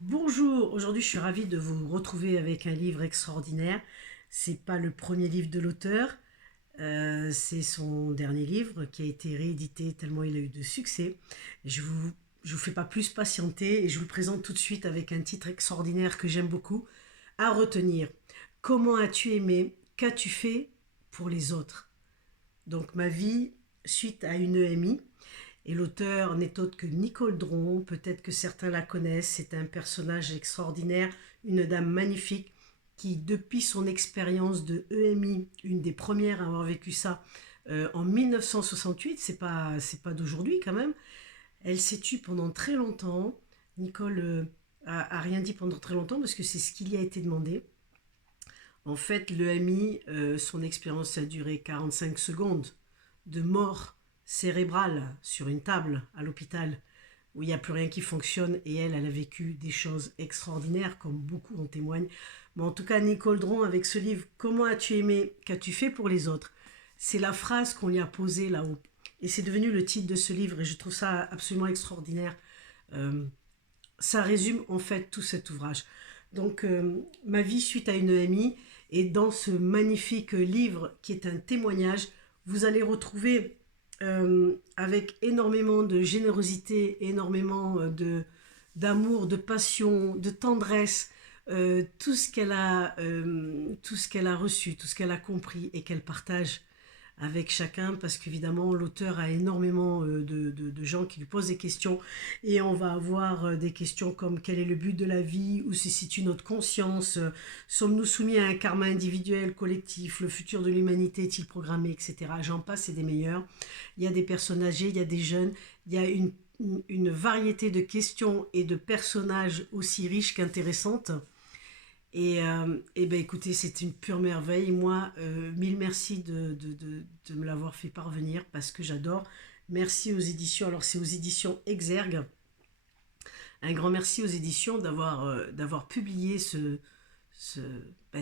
Bonjour, aujourd'hui je suis ravie de vous retrouver avec un livre extraordinaire. C'est pas le premier livre de l'auteur, c'est son dernier livre qui a été réédité tellement il a eu de succès. Et je vous fais pas plus patienter et je vous le présente tout de suite avec un titre extraordinaire que j'aime beaucoup. À retenir, comment as-tu aimé? Qu'as-tu fait pour les autres? Donc ma vie suite à une EMI. Et l'auteur n'est autre que Nicole Dron, peut-être que certains la connaissent, c'est un personnage extraordinaire, une dame magnifique qui, depuis son expérience de EMI, une des premières à avoir vécu ça en 1968, c'est pas d'aujourd'hui quand même, elle s'est tue pendant très longtemps. Nicole a rien dit pendant très longtemps parce que c'est ce qui lui a été demandé. En fait, l'EMI, son expérience a duré 45 secondes de mort cérébrale sur une table à l'hôpital où il n'y a plus rien qui fonctionne et elle a vécu des choses extraordinaires comme beaucoup en témoignent. Mais en tout cas, Nicole Dron, avec ce livre, Comment as-tu aimé, qu'as-tu fait pour les autres? C'est la phrase qu'on lui a posée là-haut. Et c'est devenu le titre de ce livre et je trouve ça absolument extraordinaire. Euh, Ça résume en fait tout cet ouvrage. Donc, ma vie suite à une EMI, et dans ce magnifique livre qui est un témoignage, vous allez retrouver avec énormément de générosité, énormément d'amour, de passion, de tendresse, tout ce qu'elle a reçu, tout ce qu'elle a compris et qu'elle partage avec chacun parce qu'évidemment l'auteur a énormément de gens qui lui posent des questions et on va avoir des questions comme quel est le but de la vie, où se situe notre conscience, sommes-nous soumis à un karma individuel, collectif, le futur de l'humanité est-il programmé, etc. J'en passe et des meilleurs. Il y a des personnes âgées, il y a des jeunes, il y a une variété de questions et de personnages aussi riches qu'intéressantes. Et ben écoutez, c'est une pure merveille. Moi, mille merci de me l'avoir fait parvenir parce que j'adore. Merci aux éditions. Alors, c'est aux éditions Exergue. Un grand merci aux éditions d'avoir publié ce,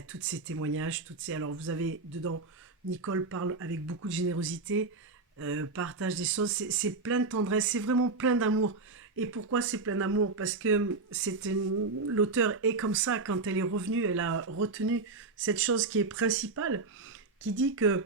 tous ces témoignages. Alors, vous avez dedans, Nicole parle avec beaucoup de générosité, partage des choses. C'est plein de tendresse, c'est vraiment plein d'amour. Et pourquoi c'est plein d'amour? Parce que l'auteur est comme ça. Quand elle est revenue, elle a retenu cette chose qui est principale, qui dit que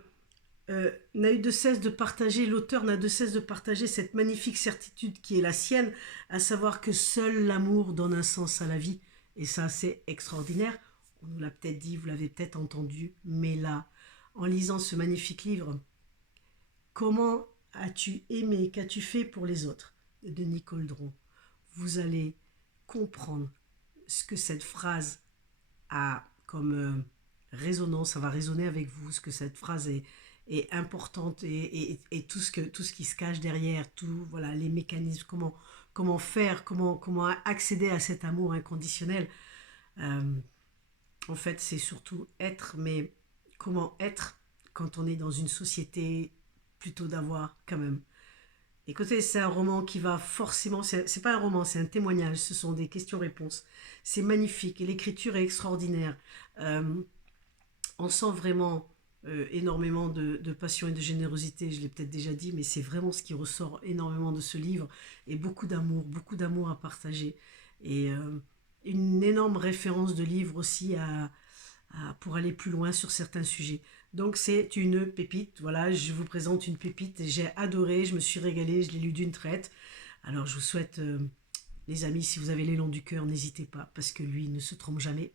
n'a eu de cesse de partager, l'auteur n'a de cesse de partager cette magnifique certitude qui est la sienne, à savoir que seul l'amour donne un sens à la vie. Et ça, c'est extraordinaire. On nous l'a peut-être dit, vous l'avez peut-être entendu, mais là, en lisant ce magnifique livre, Comment as-tu aimé, qu'as-tu fait pour les autres de Nicole Dron, vous allez comprendre ce que cette phrase a comme résonance, ça va résonner avec vous, ce que cette phrase est importante et tout ce qui se cache derrière, tout, voilà, les mécanismes, comment faire, comment accéder à cet amour inconditionnel. Euh, En fait, c'est surtout être, mais comment être quand on est dans une société plutôt d'avoir quand même. Écoutez, c'est un roman qui va forcément, c'est pas un roman, c'est un témoignage, ce sont des questions-réponses. C'est magnifique et l'écriture est extraordinaire. Euh, on sent vraiment énormément de passion et de générosité, je l'ai peut-être déjà dit, mais c'est vraiment ce qui ressort énormément de ce livre et beaucoup d'amour à partager. Et une énorme référence de livre aussi pour aller plus loin sur certains sujets. Donc c'est une pépite, voilà, je vous présente une pépite, j'ai adoré, je me suis régalée, je l'ai lu d'une traite. Alors je vous souhaite, les amis, si vous avez l'élan du cœur, n'hésitez pas, parce que lui ne se trompe jamais.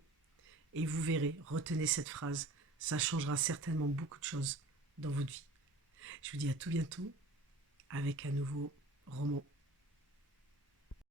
Et vous verrez, retenez cette phrase, ça changera certainement beaucoup de choses dans votre vie. Je vous dis à tout bientôt avec un nouveau roman.